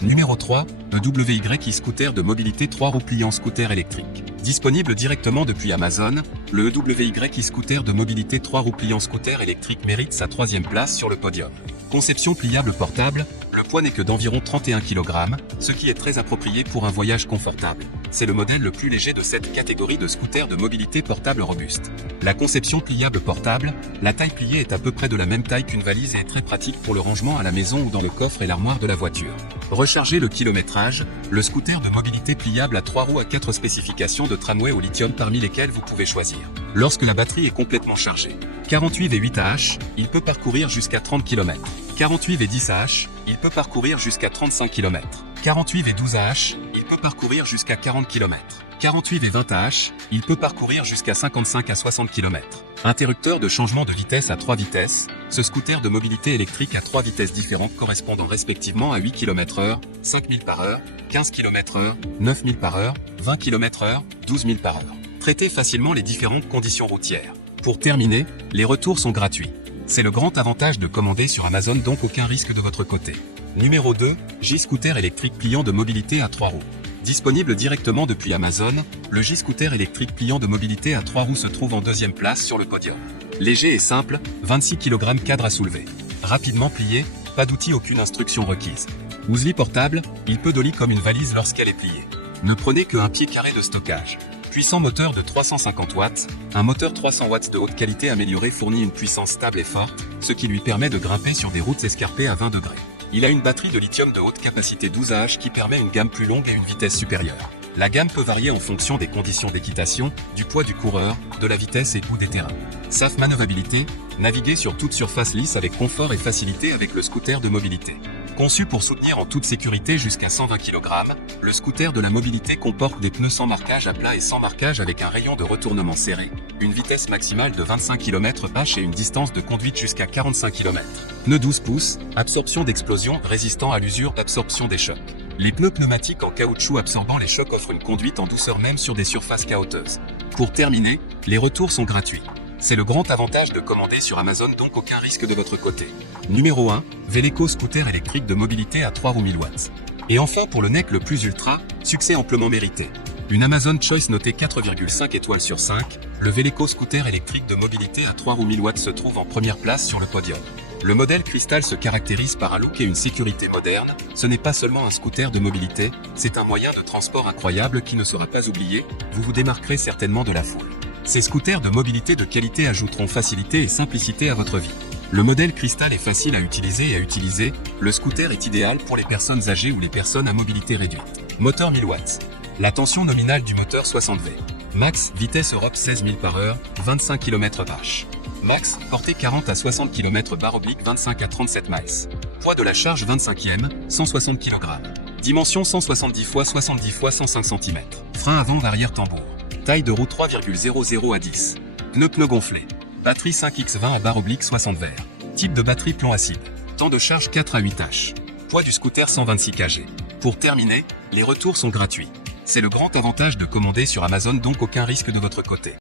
Numéro 3, EWY e-scooter de mobilité 3 roues pliant scooter électrique. Disponible directement depuis Amazon, le EWY e-scooter de mobilité 3 roues pliant scooter électrique mérite sa 3e place sur le podium. Conception pliable portable, le poids n'est que d'environ 31 kg, ce qui est très approprié pour un voyage confortable. C'est le modèle le plus léger de cette catégorie de scooters de mobilité portable robuste. La conception pliable portable, la taille pliée est à peu près de la même taille qu'une valise et est très pratique pour le rangement à la maison ou dans le coffre et l'armoire de la voiture. Recharger le kilométrage, le scooter de mobilité pliable à 3 roues a 4 spécifications de tramway au lithium parmi lesquelles vous pouvez choisir. Lorsque la batterie est complètement chargée, 48 V 8 Ah, il peut parcourir jusqu'à 30 km. 48 V 10 Ah, il peut parcourir jusqu'à 35 km. 48 V 12 Ah, il peut parcourir jusqu'à 40 km. 48 V 20 Ah, il peut parcourir jusqu'à 55 à 60 km. Interrupteur de changement de vitesse à 3 vitesses, ce scooter de mobilité électrique à 3 vitesses différentes correspondant respectivement à 8 km/h, 5000 par heure, 15 km/h, 9000 par heure, 20 km/h, 12000 par heure. Traitez facilement les différentes conditions routières. Pour terminer, les retours sont gratuits. C'est le grand avantage de commander sur Amazon, donc aucun risque de votre côté. Numéro 2, J-Scooter électrique pliant de mobilité à 3 roues. Disponible directement depuis Amazon, le J-Scooter électrique pliant de mobilité à 3 roues se trouve en 2e place sur le podium. Léger et simple, 26 kg cadre à soulever. Rapidement plié, pas d'outil, aucune instruction requise. Ouzli portable, il peut dolly comme une valise lorsqu'elle est pliée. Ne prenez qu'un pied carré de stockage. Puissant moteur de 350 watts, un moteur 300 watts de haute qualité améliorée fournit une puissance stable et forte, ce qui lui permet de grimper sur des routes escarpées à 20 degrés. Il a une batterie de lithium de haute capacité 12 Ah qui permet une gamme plus longue et une vitesse supérieure. La gamme peut varier en fonction des conditions d'équitation, du poids du coureur, de la vitesse et ou des terrains. SAF manœuvrabilité, naviguer sur toute surface lisse avec confort et facilité avec le scooter de mobilité. Conçu pour soutenir en toute sécurité jusqu'à 120 kg, le scooter de la mobilité comporte des pneus sans marquage à plat et sans marquage avec un rayon de retournement serré, une vitesse maximale de 25 km/h et une distance de conduite jusqu'à 45 km. Pneus 12 pouces, absorption d'explosion, résistant à l'usure, absorption des chocs. Les pneus pneumatiques en caoutchouc absorbant les chocs offrent une conduite en douceur même sur des surfaces caouteuses. Pour terminer, les retours sont gratuits. C'est le grand avantage de commander sur Amazon, donc aucun risque de votre côté. Numéro 1, Veleco scooter électrique de mobilité à 3 roues 1000 watts. Et enfin pour le NEC le plus ultra, succès amplement mérité. Une Amazon Choice notée 4,5 étoiles sur 5, le Veleco scooter électrique de mobilité à 3 roues 1000 watts se trouve en première place sur le podium. Le modèle Crystal se caractérise par un look et une sécurité moderne. Ce n'est pas seulement un scooter de mobilité, c'est un moyen de transport incroyable qui ne sera pas oublié, vous vous démarquerez certainement de la foule. Ces scooters de mobilité de qualité ajouteront facilité et simplicité à votre vie. Le modèle Crystal est facile à utiliser, le scooter est idéal pour les personnes âgées ou les personnes à mobilité réduite. Moteur 1000 watts. La tension nominale du moteur 60 V. Max, vitesse Europe 16 000 par heure, 25 km/h. Max, portée 40 à 60 km/25 à 37 miles. Poids de la charge 25e, 160 kg. Dimension 170 x 70 x 105 cm. Frein avant arrière tambour. Taille de roue 3,00 à 10. Pneus gonflés. Batterie 5X20 à 60 V. Type de batterie plomb acide. Temps de charge 4 à 8 H. Poids du scooter 126 kg. Pour terminer, les retours sont gratuits. C'est le grand avantage de commander sur Amazon, donc aucun risque de votre côté.